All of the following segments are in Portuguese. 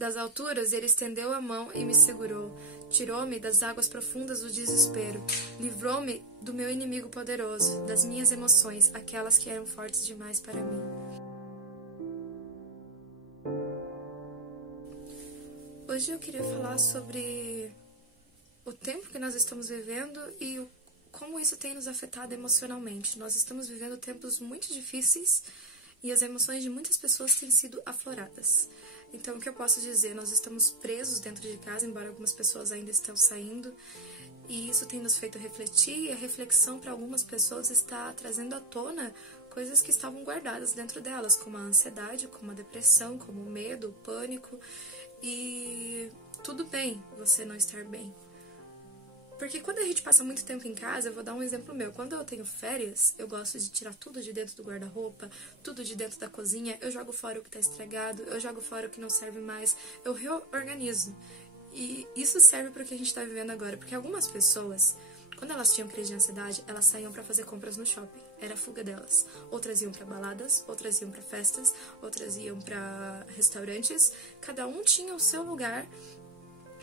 Das alturas ele estendeu a mão e me segurou. Tirou-me das águas profundas do desespero. Livrou-me do meu inimigo poderoso, das minhas emoções, aquelas que eram fortes demais para mim. Hoje eu queria falar sobre o tempo que nós estamos vivendo e como isso tem nos afetado emocionalmente. Nós estamos vivendo tempos muito difíceis e as emoções de muitas pessoas têm sido afloradas. Então, o que eu posso dizer? Nós estamos presos dentro de casa, embora algumas pessoas ainda estão saindo, e isso tem nos feito refletir, e a reflexão para algumas pessoas está trazendo à tona coisas que estavam guardadas dentro delas, como a ansiedade, como a depressão, como o medo, o pânico, e tudo bem você não estar bem. Porque quando a gente passa muito tempo em casa, eu vou dar um exemplo meu. Quando eu tenho férias, eu gosto de tirar tudo de dentro do guarda-roupa, tudo de dentro da cozinha, eu jogo fora o que tá estragado, eu jogo fora o que não serve mais, eu reorganizo. E isso serve para o que a gente tá vivendo agora, porque algumas pessoas, quando elas tinham crise de ansiedade, elas saíam para fazer compras no shopping. Era a fuga delas. Outras iam para baladas, outras iam para festas, outras iam para restaurantes. Cada um tinha o seu lugar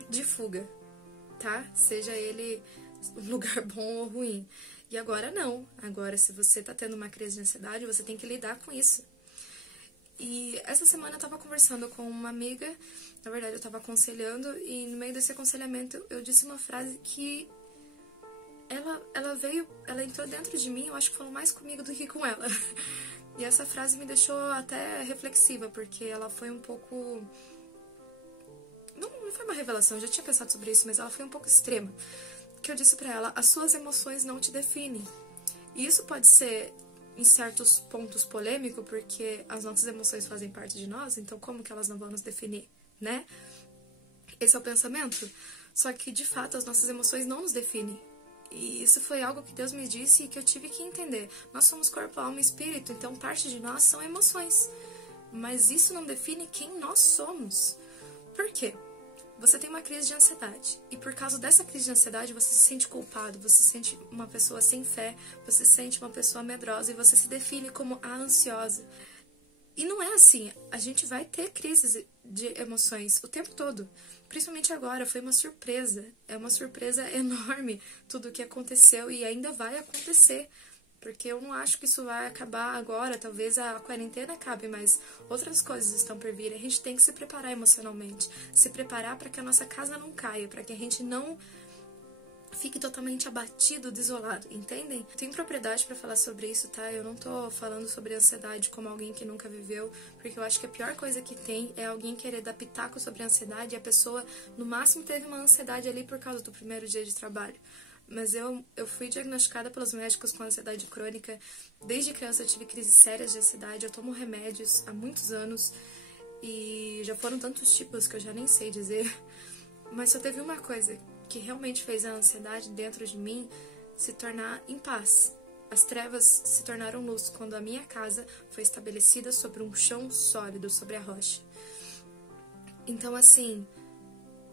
de fuga. Tá? Seja ele um lugar bom ou ruim. E agora não. Agora, se você tá tendo uma crise de ansiedade, você tem que lidar com isso. E essa semana eu tava conversando com uma amiga, na verdade eu tava aconselhando, e no meio desse aconselhamento eu disse uma frase que ela entrou dentro de mim, eu acho que falou mais comigo do que com ela. E essa frase me deixou até reflexiva, porque ela foi um pouco... Não foi uma revelação, eu já tinha pensado sobre isso, mas ela foi um pouco extrema. Que eu disse pra ela, as suas emoções não te definem. E isso pode ser, em certos pontos, polêmico, porque as nossas emoções fazem parte de nós, então como que elas não vão nos definir, né? Esse é o pensamento. Só que, de fato, as nossas emoções não nos definem. E isso foi algo que Deus me disse e que eu tive que entender. Nós somos corpo, alma e espírito, então parte de nós são emoções. Mas isso não define quem nós somos. Por quê? Você tem uma crise de ansiedade, e por causa dessa crise de ansiedade você se sente culpado, você se sente uma pessoa sem fé, você se sente uma pessoa medrosa e você se define como a ansiosa. E não é assim, a gente vai ter crises de emoções o tempo todo, principalmente agora, foi uma surpresa, é uma surpresa enorme tudo o que aconteceu e ainda vai acontecer. Porque eu não acho que isso vai acabar agora, talvez a quarentena acabe, mas outras coisas estão por vir. A gente tem que se preparar emocionalmente, se preparar para que a nossa casa não caia, para que a gente não fique totalmente abatido, desolado, entendem? Tenho propriedade para falar sobre isso, tá? Eu não tô falando sobre ansiedade como alguém que nunca viveu, porque eu acho que a pior coisa que tem é alguém querer dar pitaco sobre a ansiedade e a pessoa, no máximo, teve uma ansiedade ali por causa do primeiro dia de trabalho. Mas eu fui diagnosticada pelos médicos com ansiedade crônica. Desde criança eu tive crises sérias de ansiedade. Eu tomo remédios há muitos anos. E já foram tantos tipos que eu já nem sei dizer. Mas só teve uma coisa que realmente fez a ansiedade dentro de mim se tornar em paz. As trevas se tornaram luz quando a minha casa foi estabelecida sobre um chão sólido, sobre a rocha. Então, assim,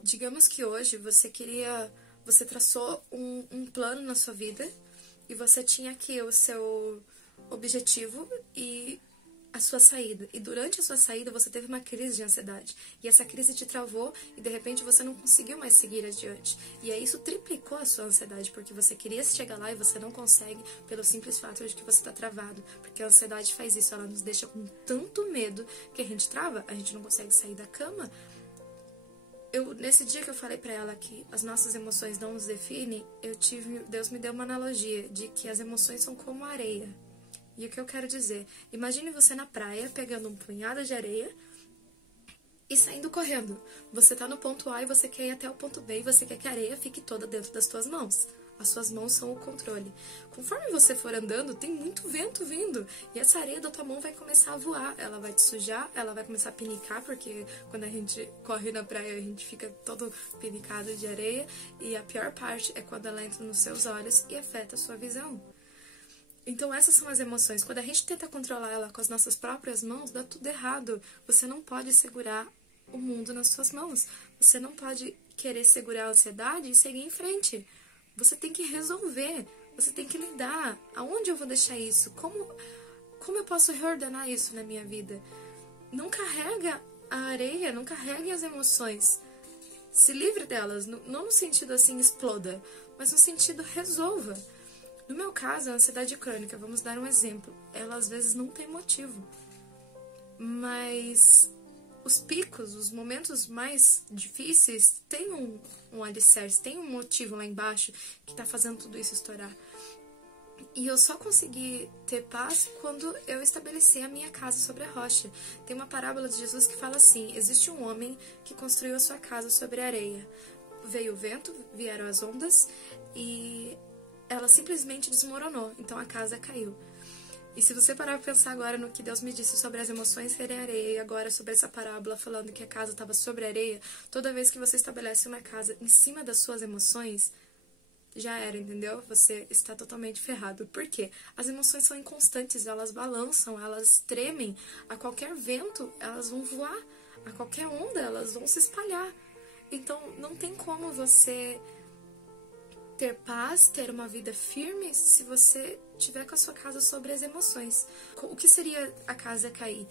digamos que hoje você traçou um plano na sua vida e você tinha aqui o seu objetivo e a sua saída. E durante a sua saída você teve uma crise de ansiedade. E essa crise te travou e de repente você não conseguiu mais seguir adiante. E aí isso triplicou a sua ansiedade, porque você queria chegar lá e você não consegue pelo simples fato de que você está travado. Porque a ansiedade faz isso, ela nos deixa com tanto medo que a gente trava, a gente não consegue sair da cama. Nesse dia que eu falei pra ela que as nossas emoções não nos definem, Deus me deu uma analogia de que as emoções são como areia. E o que eu quero dizer? Imagine você na praia, pegando um punhado de areia e saindo correndo. Você tá no ponto A e você quer ir até o ponto B e você quer que a areia fique toda dentro das suas mãos. As suas mãos são o controle. Conforme você for andando, tem muito vento vindo. E essa areia da tua mão vai começar a voar. Ela vai te sujar, ela vai começar a pinicar, porque quando a gente corre na praia, a gente fica todo pinicado de areia. E a pior parte é quando ela entra nos seus olhos e afeta a sua visão. Então essas são as emoções. Quando a gente tenta controlar ela com as nossas próprias mãos, dá tudo errado. Você não pode segurar o mundo nas suas mãos. Você não pode querer segurar a ansiedade e seguir em frente. Você tem que resolver, você tem que lidar. Aonde eu vou deixar isso? Como eu posso reordenar isso na minha vida? Não carrega a areia, não carregue as emoções. Se livre delas, não no sentido assim, exploda, mas no sentido resolva. No meu caso, a ansiedade crônica, vamos dar um exemplo. Ela às vezes não tem motivo. Mas os picos, os momentos mais difíceis, tem um alicerce, tem um motivo lá embaixo que está fazendo tudo isso estourar. E eu só consegui ter paz quando eu estabeleci a minha casa sobre a rocha. Tem uma parábola de Jesus que fala assim: existe um homem que construiu a sua casa sobre a areia. Veio o vento, vieram as ondas e ela simplesmente desmoronou, então a casa caiu. E se você parar pra pensar agora no que Deus me disse sobre as emoções serem areia, e agora sobre essa parábola falando que a casa estava sobre a areia, toda vez que você estabelece uma casa em cima das suas emoções, já era, entendeu? Você está totalmente ferrado. Por quê? As emoções são inconstantes, elas balançam, elas tremem. A qualquer vento, elas vão voar. A qualquer onda, elas vão se espalhar. Então, não tem como você ter paz, ter uma vida firme, se você tiver com a sua casa sobre as emoções. O que seria a casa cair?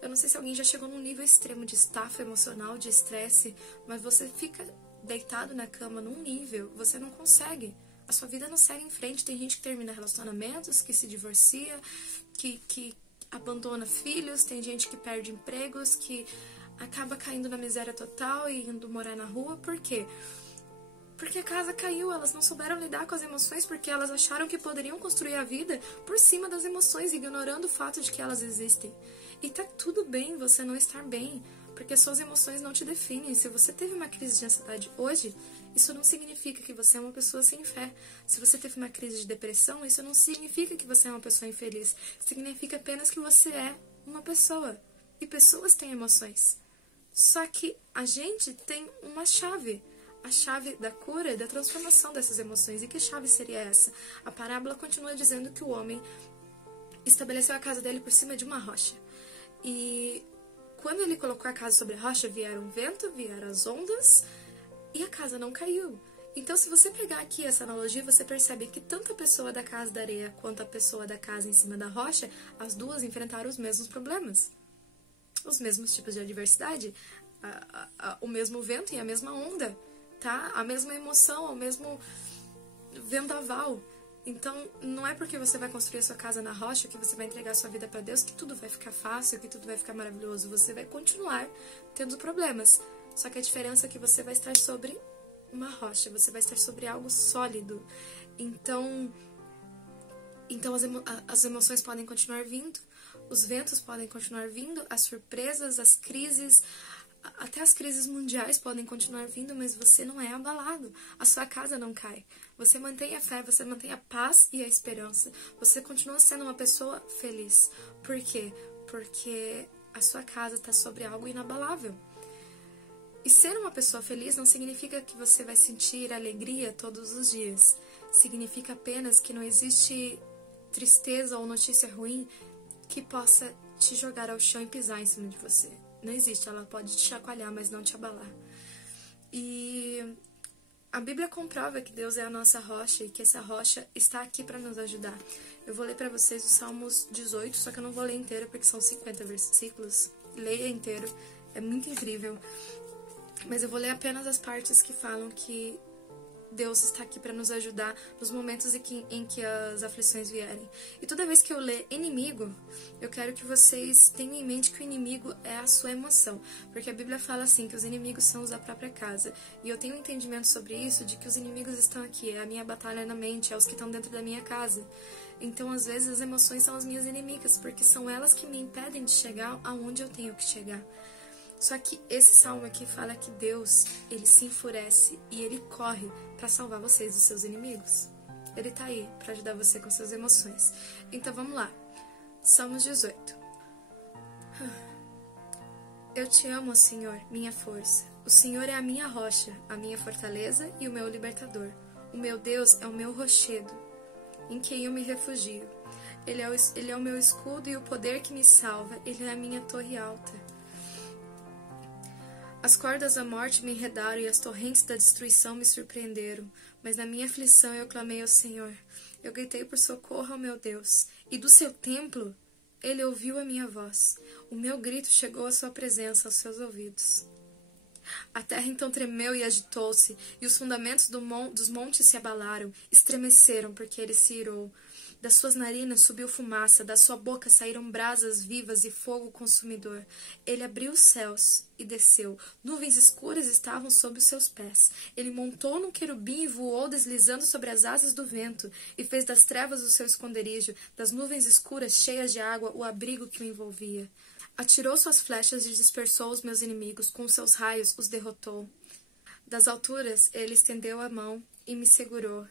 Eu não sei se alguém já chegou num nível extremo de estafa emocional, de estresse, mas você fica deitado na cama num nível, você não consegue. A sua vida não segue em frente. Tem gente que termina relacionamentos, que se divorcia, que abandona filhos, tem gente que perde empregos, que acaba caindo na miséria total e indo morar na rua. Por quê? Porque a casa caiu, elas não souberam lidar com as emoções, porque elas acharam que poderiam construir a vida por cima das emoções, ignorando o fato de que elas existem. E tá tudo bem você não estar bem, porque suas emoções não te definem. Se você teve uma crise de ansiedade hoje, isso não significa que você é uma pessoa sem fé. Se você teve uma crise de depressão, isso não significa que você é uma pessoa infeliz. Significa apenas que você é uma pessoa. E pessoas têm emoções. Só que a gente tem uma chave. A chave da cura e da transformação dessas emoções. E que chave seria essa? A parábola continua dizendo que o homem estabeleceu a casa dele por cima de uma rocha. E quando ele colocou a casa sobre a rocha, vieram o vento, vieram as ondas e a casa não caiu. Então, se você pegar aqui essa analogia, você percebe que tanto a pessoa da casa da areia quanto a pessoa da casa em cima da rocha, as duas enfrentaram os mesmos problemas. Os mesmos tipos de adversidade, o mesmo vento e a mesma onda. Tá? A mesma emoção, o mesmo vendaval. Então, não é porque você vai construir a sua casa na rocha, que você vai entregar a sua vida para Deus, que tudo vai ficar fácil, que tudo vai ficar maravilhoso. Você vai continuar tendo problemas. Só que a diferença é que você vai estar sobre uma rocha, você vai estar sobre algo sólido. Então as emoções podem continuar vindo, os ventos podem continuar vindo, as surpresas, as crises, até as crises mundiais podem continuar vindo, mas você não é abalado. A sua casa não cai. Você mantém a fé, você mantém a paz e a esperança. Você continua sendo uma pessoa feliz. Por quê? Porque a sua casa está sobre algo inabalável. E ser uma pessoa feliz não significa que você vai sentir alegria todos os dias. Significa apenas que não existe tristeza ou notícia ruim que possa te jogar ao chão e pisar em cima de você. Não existe, ela pode te chacoalhar, mas não te abalar. E a Bíblia comprova que Deus é a nossa rocha e que essa rocha está aqui para nos ajudar. Eu vou ler para vocês o Salmos 18, só que eu não vou ler inteiro porque são 50 versículos. Leia inteiro, é muito incrível. Mas eu vou ler apenas as partes que falam que Deus está aqui para nos ajudar nos momentos em que as aflições vierem. E toda vez que eu ler inimigo, eu quero que vocês tenham em mente que o inimigo é a sua emoção. Porque a Bíblia fala assim, que os inimigos são os da própria casa. E eu tenho um entendimento sobre isso, de que os inimigos estão aqui. É a minha batalha na mente, é os que estão dentro da minha casa. Então, às vezes, as emoções são as minhas inimigas, porque são elas que me impedem de chegar aonde eu tenho que chegar. Só que esse salmo aqui fala que Deus, ele se enfurece e ele corre para salvar vocês dos seus inimigos. Ele tá aí para ajudar você com suas emoções. Então vamos lá. Salmos 18. Eu te amo, Senhor, minha força. O Senhor é a minha rocha, a minha fortaleza e o meu libertador. O meu Deus é o meu rochedo, em quem eu me refugio. Ele é o meu escudo e o poder que me salva. Ele é a minha torre alta. As cordas da morte me enredaram e as torrentes da destruição me surpreenderam. Mas na minha aflição eu clamei ao Senhor. Eu gritei por socorro ao meu Deus. E do seu templo Ele ouviu a minha voz. O meu grito chegou à sua presença, aos seus ouvidos. A terra então tremeu e agitou-se, e os fundamentos dos montes se abalaram, estremeceram, porque ele se irou. Das suas narinas subiu fumaça, da sua boca saíram brasas vivas e fogo consumidor. Ele abriu os céus e desceu. Nuvens escuras estavam sob os seus pés. Ele montou num querubim e voou, deslizando sobre as asas do vento, e fez das trevas o seu esconderijo, das nuvens escuras cheias de água o abrigo que o envolvia. Atirou suas flechas e dispersou os meus inimigos, com seus raios os derrotou. Das alturas ele estendeu a mão e me segurou.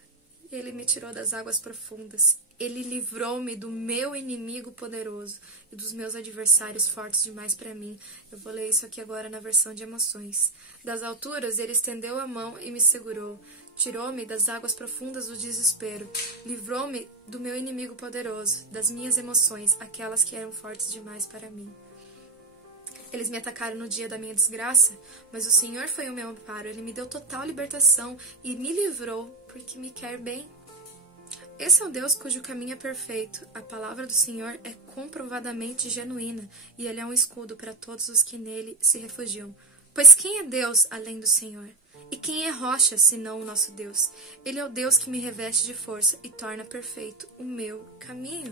Ele me tirou das águas profundas. Ele livrou-me do meu inimigo poderoso e dos meus adversários fortes demais para mim. Eu vou ler isso aqui agora na versão de emoções. Das alturas ele estendeu a mão e me segurou. Tirou-me das águas profundas do desespero. Livrou-me do meu inimigo poderoso, das minhas emoções, aquelas que eram fortes demais para mim. Eles me atacaram no dia da minha desgraça, mas o Senhor foi o meu amparo. Ele me deu total libertação e me livrou, porque me quer bem. Esse é o Deus cujo caminho é perfeito. A palavra do Senhor é comprovadamente genuína, e ele é um escudo para todos os que nele se refugiam. Pois quem é Deus além do Senhor? E quem é rocha, senão o nosso Deus? Ele é o Deus que me reveste de força e torna perfeito o meu caminho.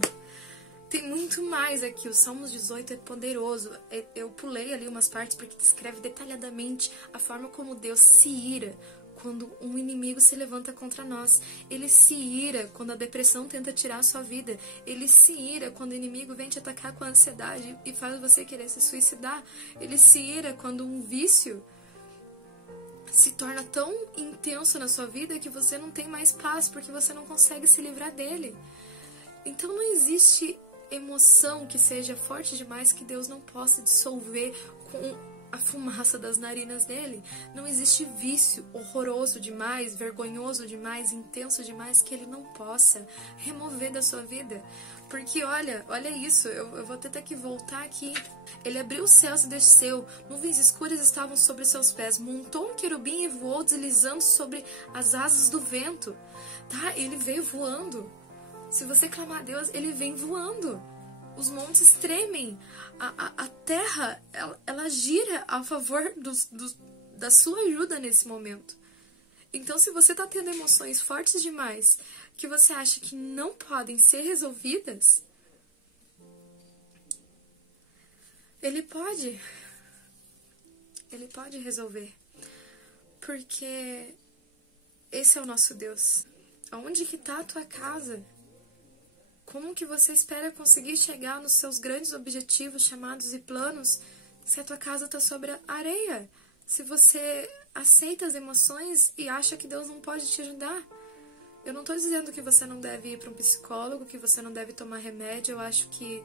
Tem muito mais aqui, o Salmos 18 é poderoso. Eu pulei ali umas partes porque descreve detalhadamente a forma como Deus se ira quando um inimigo se levanta contra nós. Ele se ira quando a depressão tenta tirar a sua vida. Ele se ira quando o inimigo vem te atacar com a ansiedade e faz você querer se suicidar. Ele se ira quando um vício se torna tão intenso na sua vida que você não tem mais paz porque você não consegue se livrar dele. Então não existe emoção que seja forte demais que Deus não possa dissolver com a fumaça das narinas dele. Não existe vício horroroso demais, vergonhoso demais, intenso demais que ele não possa remover da sua vida. Porque olha isso, eu vou ter que voltar aqui. Ele abriu os céus e desceu, nuvens escuras estavam sobre seus pés, montou um querubim e voou, deslizando sobre as asas do vento. Tá? Ele veio voando. Se você clamar a Deus, ele vem voando. Os montes tremem. A terra, ela gira a favor da sua ajuda nesse momento. Então, se você está tendo emoções fortes demais, que você acha que não podem ser resolvidas, Ele pode resolver. Porque esse é o nosso Deus. Aonde que está a tua casa? Como que você espera conseguir chegar nos seus grandes objetivos, chamados e planos, se a tua casa está sobre a areia? Se você aceita as emoções e acha que Deus não pode te ajudar? Eu não estou dizendo que você não deve ir para um psicólogo, que você não deve tomar remédio. Eu acho que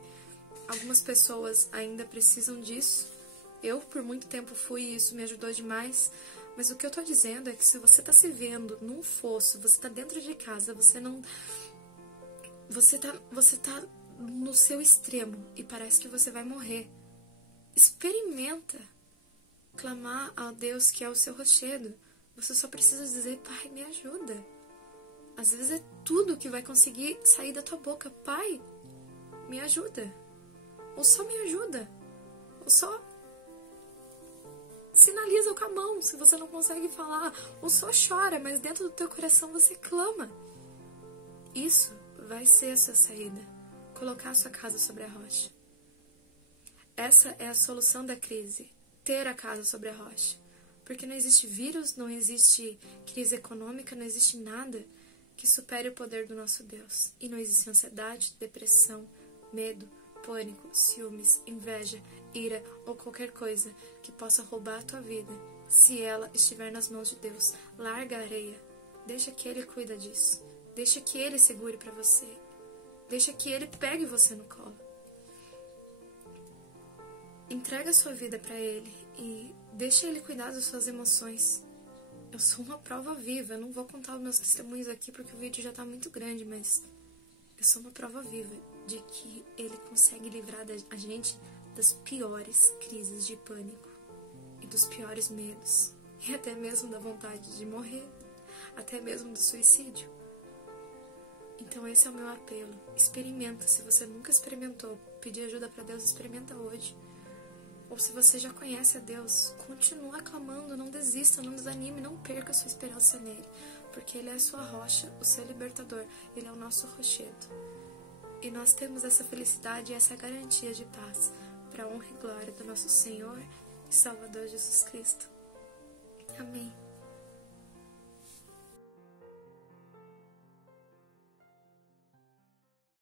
algumas pessoas ainda precisam disso. Eu, por muito tempo, fui e isso me ajudou demais. Mas o que eu estou dizendo é que se você está se vendo num fosso, você está dentro de casa, você tá no seu extremo e parece que você vai morrer. Experimenta clamar a Deus que é o seu rochedo. Você só precisa dizer: Pai, me ajuda. Às vezes é tudo que vai conseguir sair da tua boca. Pai, me ajuda. Ou só me ajuda. Ou só sinaliza com a mão se você não consegue falar. Ou só chora, mas dentro do teu coração você clama. Isso vai ser a sua saída. Colocar a sua casa sobre a rocha. Essa é a solução da crise. Ter a casa sobre a rocha. Porque não existe vírus, não existe crise econômica, não existe nada que supere o poder do nosso Deus. E não existe ansiedade, depressão, medo, pânico, ciúmes, inveja, ira ou qualquer coisa que possa roubar a tua vida. Se ela estiver nas mãos de Deus, larga a areia. Deixa que Ele cuida disso. Deixa que Ele segure pra você. Deixa que Ele pegue você no colo. Entrega a sua vida pra Ele e deixa Ele cuidar das suas emoções. Eu sou uma prova viva. Eu não vou contar os meus testemunhos aqui porque o vídeo já tá muito grande, mas eu sou uma prova viva de que Ele consegue livrar a gente das piores crises de pânico e dos piores medos e até mesmo da vontade de morrer, até mesmo do suicídio. Então esse é o meu apelo. Experimenta, se você nunca experimentou. pedir ajuda para Deus, experimenta hoje. Ou se você já conhece a Deus, continua clamando, não desista, não desanime, não perca a sua esperança nele, porque Ele é a sua rocha, o seu libertador, Ele é o nosso rochedo. E nós temos essa felicidade e essa garantia de paz, para a honra e glória do nosso Senhor e Salvador Jesus Cristo. Amém.